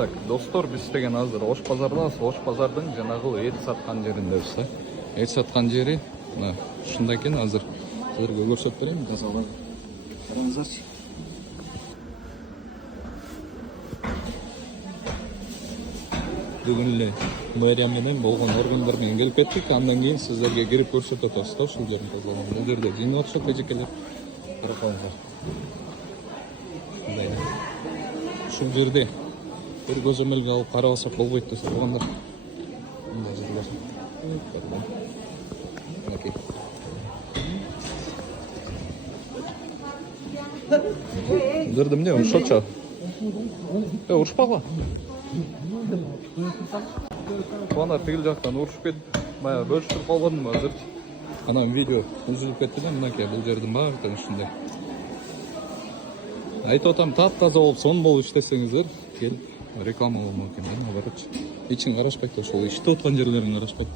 Так, достор, биз деген азыр Ош базардабыз. Ош базардын жанагы эт саткан жериндебиз. Эт саткан жери мына ушундай экен. Азыр силерге көрсөтүп берейин. Тазалап караңыздарчы. Бүгүн эле мэрия менен болгон органдар менен келип кеттик. Андан кийин сиздерге кирип көрсөтүп атабыз да ушул жерин тазалаган. Бул жерде жеңип атышат эжекелер. Карап коюңуздар. Ушул жерде bir көзөмөлгө алып карабасак болбойт десе туугандар. Мындай жерлер. Мынакей. Дырды эмне ушочу? Урушпагыла. Туугандар тигил жактан урушуп кетип, баягы бөлүштүрүп калгандым азырчы. Анан видео үзүлүп кетти да, мынакей бул жердин баардыгы ушундай. Айтып атам, таптаза болуп, сон болуп иштесеңиздер, келип реклама болмок экен, наоборот. Ичин карашпайт, ошол иштеп аткан жерлерин карашпайт.